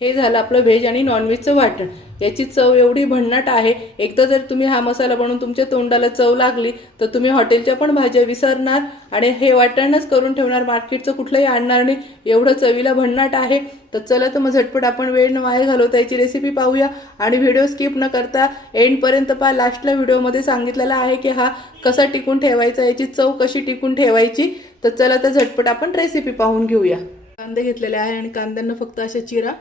हे झालं आपलं व्हेज आणि नॉनव्हेजचं वाटण। याची चव एवढी भन्नाट आहे, एकदा जर तुम्ही हा मसाला बनवून तुमच्या तोंडाला चव लागली तर तुम्ही हॉटेलच्या पण भाज्या विसरणार आणि हे वाटणच करून ठेवणार, मार्केटचं कुठलंही आणणार नाही, एवढं चवीला भन्नाट आहे। तर चला तर मग झटपट आपण वेळ न वाया घालवता याची रेसिपी पाहूया आणि व्हिडिओ स्किप न करता एंडपर्यंत पहा। लास्टला व्हिडिओमध्ये सांगितलेलं आहे की हा कसा टिकून ठेवायचा, याची चव कशी टिकून ठेवायची। तर चला तर झटपट आपण रेसिपी पाहून घेऊया। कांदे घेतलेले आहे आणि कांद्यांना फक्त अशा चिरा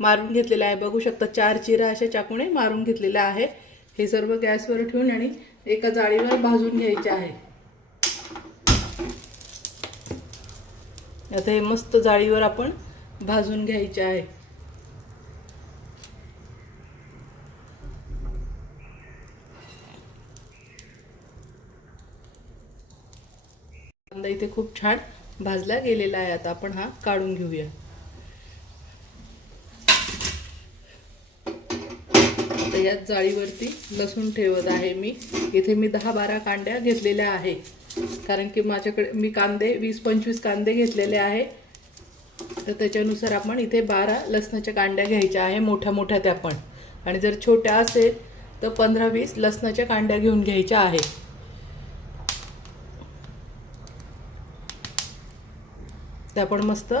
मारून घेतलेला आहे, बघू शकता 4 चिरा अशा चाकूने मारून घेतलेला आहे। हे सर्व गॅसवर ठेवून आणि एका जाळीवर भाजून घ्यायचे आहे। आता हे मस्त जाळीवर आपण भाजून घ्यायचे आहे। कांदा इथे खूप छान भाजला गेलेला आहे। आता आपण हा काढून घेऊया। याच जाळीवरती लसूण ठेवत आहे मी। इथे मी 10-12 कांड्या घेतलेल्या आहे, कारण की माझ्याकडे मी कांदे 20-25 कांदे घेतलेले आहे, तर त्याच्यानुसार आपण इथे 12 लसणाच्या कांड्या घ्यायच्या आहे, मोठ्या मोठ्या त्या पण। आणि जर छोट्या असेल तर 15-20 लसणाच्या कांड्या घेऊन घ्यायच्या आहे। त्या पण मस्त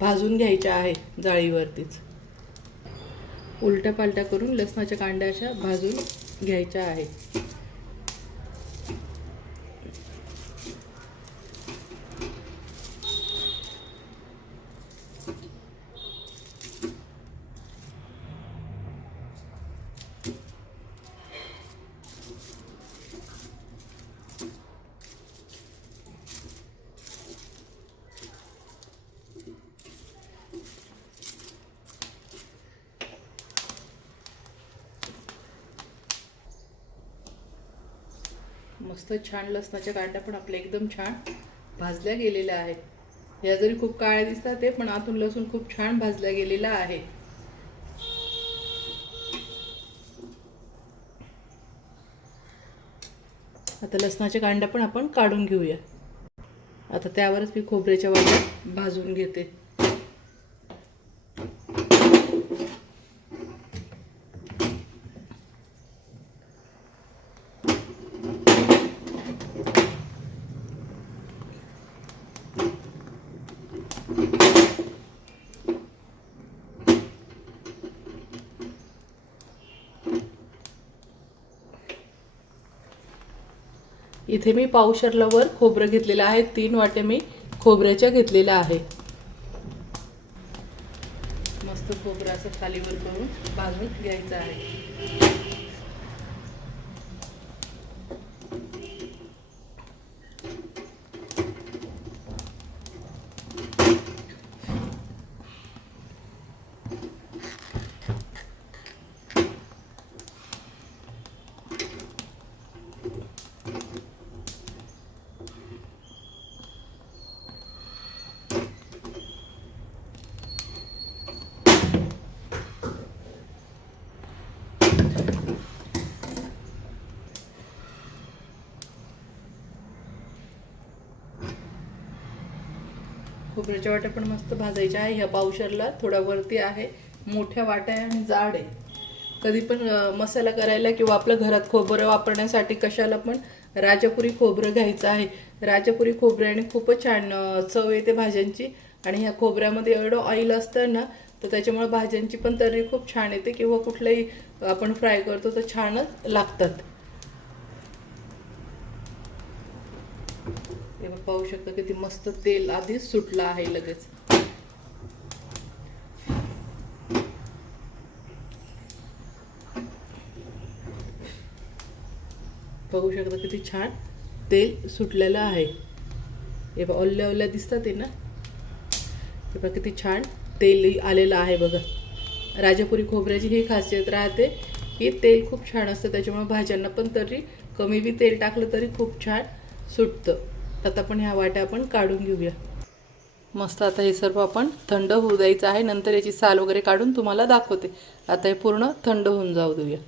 भाजून घ्यायच्या आहे जाळीवरतीच। उलट्या पालट्या करून लसणाच्या कांड्या अशा भाजून घ्यायच्या आहे। मस्त छान लसणाच्या कांड्या पण आपल्या एकदम छान भाजल्या गेलेल्या आहेत। या जरी खूप काळ्या दिसतात ते पण आतून लसूण खूप छान भाजला गेलेला आहे। आता लसणाच्या कांड्या पण आपण काढून घेऊया। आता त्यावरच मी खोबऱ्याच्या वाट्या भाजून घेते। इथे मी पावशरलावर खोबरं घेतलेलं आहे, 3 वाटे मी खोबऱ्याच्या घेतलेल्या आहे। मस्त खोबरं असं खालीवर करून भाजून घ्यायचं आहे। खोबऱ्याच्या वाट्या पण मस्त भाजायच्या आहे। ह्या पावशरला थोडा वरती आहे, मोठ्या वाट्या आणि जाड आहे। कधी पण मसाला करायला किंवा आपल्या घरात खोबरं वापरण्यासाठी कशाला पण राजापुरी खोबरं घ्यायचं आहे। राजापुरी खोबऱ्याने खूपच छान चव येते भाज्यांची आणि ह्या खोबऱ्यामध्ये एवढं ऑइल असतं ना, तर त्याच्यामुळे भाज्यांची पण तर्री खूप छान येते किंवा कुठलंही आपण फ्राय करतो तर छानच लागतात। हे पाहू शकता किती मस्त तेल आधीच सुटलं आहे लगेच। बघू शकता किती छान तेल सुटलेलं आहे। हे बघा ओल्या ओल्या दिसतात ते ना, हे बघा किती छान तेल आलेलं आहे बघा। राजापुरी खोबऱ्याची ही खासियत राहते की तेल खूप छान असतं, त्याच्यामुळे भाज्यांना पण तरी कमी बी तेल टाकलं तरी खूप छान सुटतं। आता आपण ह्या वाट्या आपण काढून घेऊया मस्त। आता हे सर्व आपण थंड होऊ द्यायचं आहे, नंतर याची साल वगैरे काढून तुम्हाला दाखवते। आता हे पूर्ण थंड होऊन जाऊ देऊया।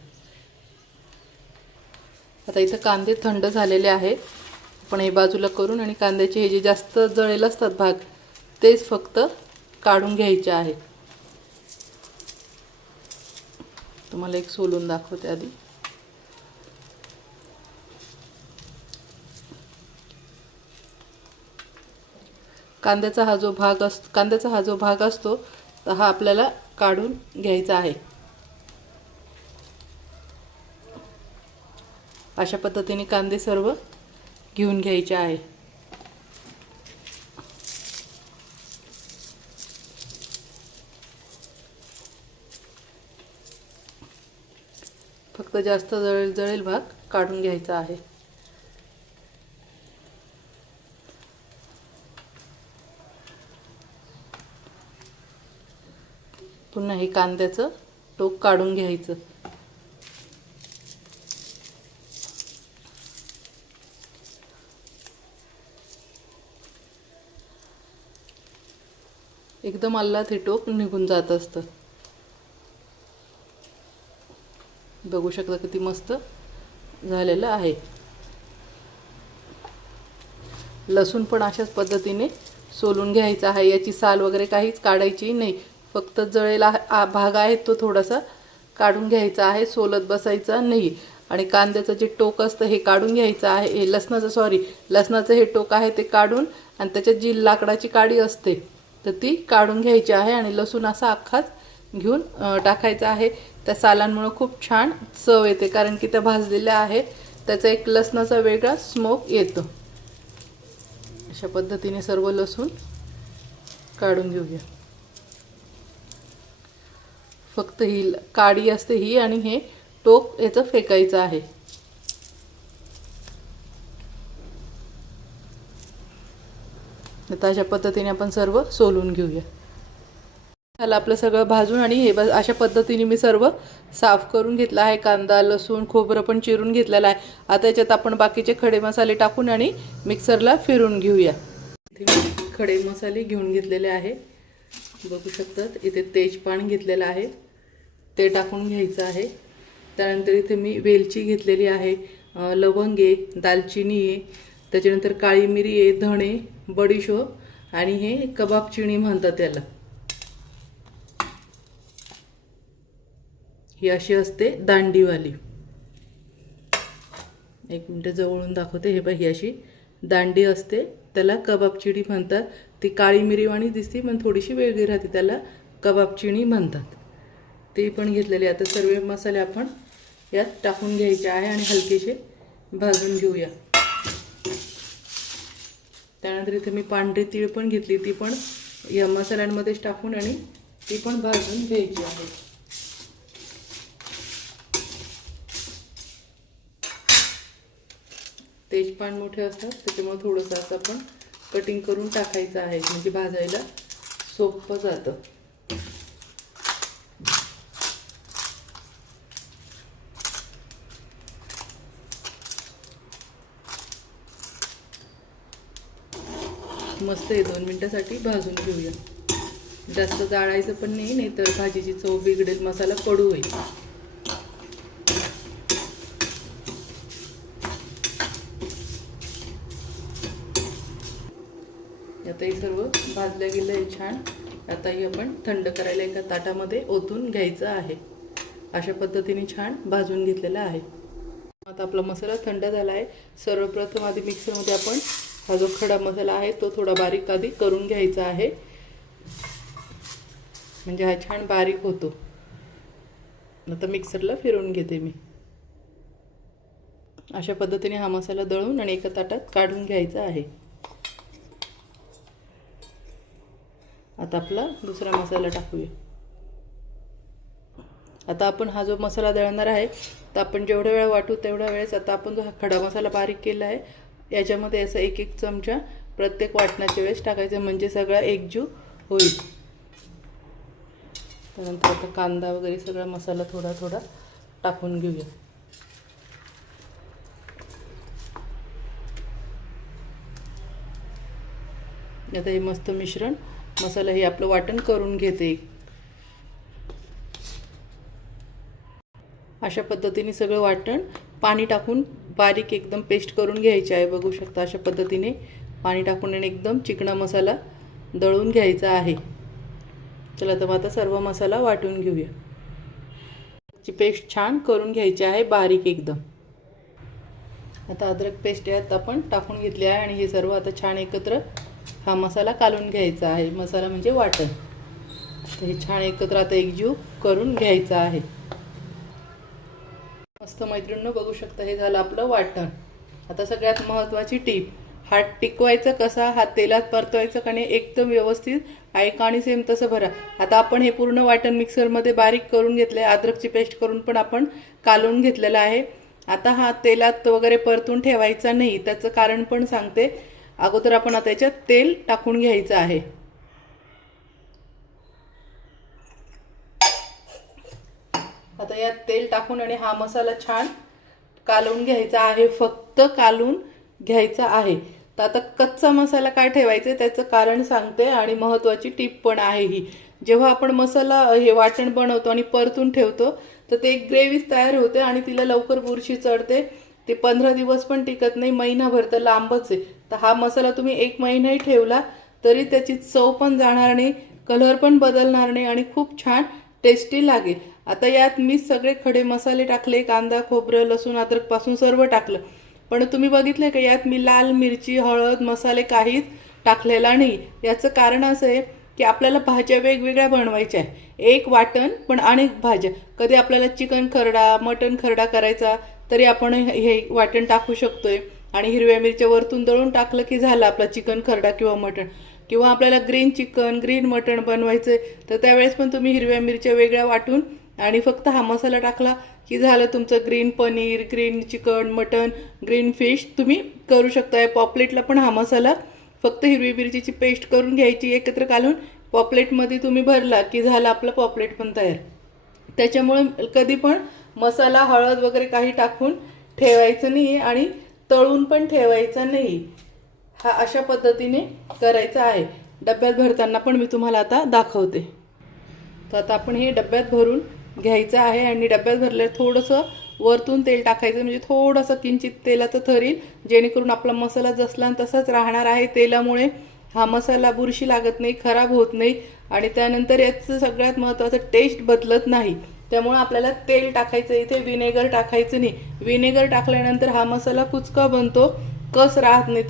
आता इथं कांदे थंड झालेले आहेत, आपण हे बाजूला करून आणि कांद्याचे हे जे जास्त जळेल असतात भाग तेच फक्त काढून घ्यायचे आहे। तुम्हाला एक सोलून दाखवते आधी. कांद्याचा हा जो भाग असतो तर हा आपल्याला काढून घ्यायचा आहे. अशा पद्धतीने कांदे सर्व घेऊन घ्यायचे आहे. फक्त जास्त जळेल भाग काढून घ्यायचा आहे. पुन्हा हे कांद्याचं टोक काढून घ्यायचं. एकदम आल्लात हे टोक निघून जात असतं. बघू शकता किती मस्त झालेलं आहे. लसूण पण अशाच पद्धतीने सोलून घ्यायचा आहे. याची साल वगैरे काहीच काढायची नाही. फक्त जळेला भाग आहे तो थोडासा काढून घ्यायचा आहे, सोलत बसायचा नाही. आणि कांद्याचं जे टोक असतं हे काढून घ्यायचं आहे. हे लसणाचं हे टोक आहे ते काढून, आणि त्याच्यात जी लाकडाची काडी असते तर ती काढून घ्यायची आहे. आणि लसूण असा अख्खाच घेऊन टाकायचा आहे. त्या सालांमुळे खूप छान चव येते, कारण की त्या भाजलेल्या आहेत. त्याचा एक लसणाचा वेगळा स्मोक येतो. अशा पद्धतीने सर्व लसूण काढून घेऊया. फक्त ही काडी असते ही, आणि हे टोक याचं फेकायचं आहे. आता अशा पद्धतीने आपण सर्व सोलून घेऊया. झालं आपलं सगळं भाजून, आणि हे अशा पद्धतीने मी सर्व साफ करून घेतलं आहे. कांदा, लसूण, खोबरं पण चिरून घेतलेलं आहे. आता याच्यात आपण बाकीचे खडे मसाले टाकून आणि मिक्सरला फिरून घेऊया. इथे खडे मसाले घेऊन घेतलेले आहे. बघू शकतात इथे तेजपान घेतलेलं आहे, ते टाकून घ्यायचं आहे. त्यानंतर इथे मी वेलची घेतलेली आहे, लवंग आहे, दालचिनी आहे, त्याच्यानंतर काळी मिरी आहे, धणे, बडीशोप, आणि हे कबाब चिणी म्हणतात त्याला. ही अशी असते दांडीवाली. एक मिनिट जवळून दाखवते. हे बघ, ही अशी दांडी असते, त्याला कबाब चिणी म्हणतात. ती काळी मिरीवाणी दिसते पण थोडीशी वेगळी राहते, त्याला कबाब चिणी म्हणतात. ते पण घेतलेले. आता सर्व मसाले आपण यात टाकून घ्यायचे आहे आणि हलकेसे भाजून घेऊया. त्यानंतर इथे मी पांढरी तीळ पण घेतली, ती पण या मसाल्यांमध्येच टाकून आणि ती पण भाजून घ्यायची आहे. तेजपान मोठे असतात त्याच्यामुळे थोडंसं असं आपण कटिंग करून टाकायचं आहे, म्हणजे भाजायला सोपं जातं. मस्त आहे. 2 मिनिटासाठी भाजून घेऊया. जास्त जाळायचं पण नाही, नाहीतर भाजीची चव बिघडेल, मसाला कडू होईल. आता हे सर्व भाजलं गेलं आहे छान. आता हे आपण थंड करायला एका ताटामध्ये ओतून घ्यायचं आहे. अशा पद्धतीने छान भाजून घेतलेला आहे. आता आपला मसाला थंड झाला आहे. सर्वप्रथम आधी मिक्सरमध्ये आपण हा जो खडा मसाला आहे तो थोडा बारीक आधी करून घ्यायचा आहे, म्हणजे हा छान बारीक होतो. आता मिक्सरला फिरवून घेते मी. अशा पद्धतीने हा मसाला दळून आणि एका ताटात काढून घ्यायचा आहे. आता आपला दुसरा मसाला टाकूया. आता आपण हा जो मसाला दळणार आहे तर आपण जेवढ्या वेळा वाटू तेवढ्या वेळेस आता आपण जो हा खडा मसाला बारीक केला आहे याच्यामध्ये असं 1-1 चमचा प्रत्येक वाटण्याच्या वेळेस टाकायचं, म्हणजे सगळा एकजीव होईल. त्यानंतर आता कांदा वगैरे सगळा मसाला थोडा थोडा टाकून घेऊया. आता हे मस्त मिश्रण मसाला हे आपलं वाटण करून घेते. अशा पद्धतीने सगळं वाटण पाणी टाकून बारीक एकदम पेस्ट करून घ्यायची आहे. बघू शकता अशा पद्धतीने पाणी टाकून आणि एकदम चिकना मसाला दळून घ्यायचा आहे. चला तर आता सर्व मसाला वाटून घेऊया. ची पेस्ट छान करून घ्यायची आहे, बारीक एकदम. आता अद्रक पेस्ट यात आपण टाकून घेतली आहे आणि हे सर्व आता छान एकत्र हा मसाला कालून घ्यायचा आहे. मसाला म्हणजे वाटण. तर हे छान एकत्र आता एकजीव करून घ्यायचं आहे. मस्त मैत्रिणींनो बघू शकता, हे झालं आपलं वाटण. आता सगळ्यात महत्त्वाची टीप, हात टिकवायचा कसा, हात तेलात परतवायचं का नाही एकदम व्यवस्थित ऐका आणि सेम तसं भरा. आता आपण हे पूर्ण वाटण मिक्सरमध्ये बारीक करून घेतलं आहे. अद्रकची पेस्ट करून पण आपण कालवून घेतलेलं आहे. आता हा तेलात वगैरे परतून ठेवायचा नाही, त्याचं कारण पण सांगते. अगोदर आपण आता याच्यात तेल टाकून घ्यायचं आहे. आता यात तेल टाकून आणि हा मसाला छान कालवून घ्यायचा आहे, फक्त कालवून घ्यायचा आहे. तर आता कच्चा मसाला काय ठेवायचा त्याचं कारण सांगते आणि महत्त्वाची टीप पण आहे ही. जेव्हा आपण मसाला हे वाटण बनवतो आणि परतून ठेवतो तर ते एक ग्रेव्हीच तयार होते आणि तिला लवकर बुरशी चढते. ते 15 दिवस पण टिकत नाही, महिनाभर तर लांबच आहे. तर हा मसाला तुम्ही 1 महिनाही ठेवला तरी त्याची चव पण जाणार नाही, कलर पण बदलणार नाही आणि खूप छान टेस्टी लागेल. आता यात मी सगळे खडे मसाले टाकले, कांदा, खोबरं, लसूण, अद्रकपासून सर्व टाकलं. पण तुम्ही बघितलं का यात मी लाल मिरची, हळद, मसाले काहीच टाकलेला नाही. याचं कारण असं आहे की आपल्याला भाज्या वेगवेगळ्या बनवायच्या आहे. एक वाटण पण अनेक भाज्या. कधी आपल्याला चिकन खरडा, मटन खरडा करायचा तरी आपण हे वाटण टाकू शकतोय आणि हिरव्या मिरच्या वरतून दळून टाकलं की झालं आपला चिकन खरडा किंवा मटण. किंवा आपल्याला ग्रीन चिकन, ग्रीन मटण बनवायचं तर त्यावेळेस पण तुम्ही हिरव्या मिरच्या वेगळ्या वाटून आणि फक्त हा मसाला टाकला की झालं तुमचं green paneer, green chicken, mutton, green fish तुम्ही करू शकता. पॉपलेटला पण हा मसाला फक्त हिरवी मिरचीची पेस्ट करून घ्यायची, एकत्र घालून पॉपलेटमध्ये तुम्ही भरला की झालं आपलं पॉपलेट पण तयार. त्याच्यामुळे कधी पण मसाला, हळद वगैरे काही टाकून ठेवायचं नाही आणि तळून पण ठेवायचं नाही. हा अशा पद्धतीने करायचा आहे. डब्यात भरताना पण मी तुम्हाला आता दाखवते. तर आता आपण हे डब्यात भरून घ्यायचं आहे आणि डब्यात भरल्यावर थोडंसं वरतून तेल टाकायचं, म्हणजे थोडंसं किंचित तेलाचं थर येईल, जेणेकरून आपला मसाला जसला तसाच राहणार आहे. तेलामुळे हा मसाला बुरशी लागत नाही, खराब होत नाही आणि त्यानंतर याचं सगळ्यात महत्त्वाचं टेस्ट बदलत नाही. त्यामुळे आपल्याला तेल टाकायचं, इथे विनेगर टाकायचं नाही. विनेगर टाकल्यानंतर हा मसाला कुचका बनतो, कस राहत नाही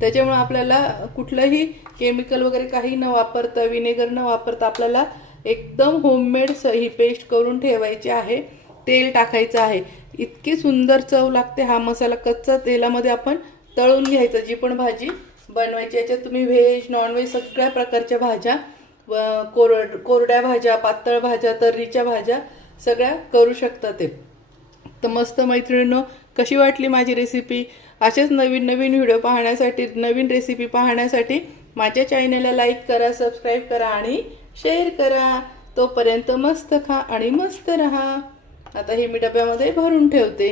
त्याच्यामुळे आपल्याला कुठलंही केमिकल वगैरे काही न वापरता, विनेगर न वापरता आपल्याला एकदम होममेड ही पेस्ट करून ठेवायची आहे. तेल टाकायचं आहे. इतकी सुंदर चव लागते. हा मसाला कच्चा तेलामध्ये आपण तळून घ्यायचा. जी पण भाजी बनवायची याच्यात तुम्ही व्हेज, नॉनव्हेज सगळ्या प्रकारच्या भाज्या, कोरड्या भाज्या, पातळ भाज्या, तर्रीच्या भाज्या सगळ्या करू शकता ते. तर मस्त मैत्रिणींनो, कशी वाटली माझी रेसिपी? असेच नवीन नवीन व्हिडिओ पाहण्यासाठी, नवीन रेसिपी पाहण्यासाठी माझ्या चॅनलला लाईक करा, सबस्क्राईब करा आणि शेअर करा. तोपर्यंत मस्त खा आणि मस्त रहा. आता हे मी डब्यामध्ये भरून ठेवते.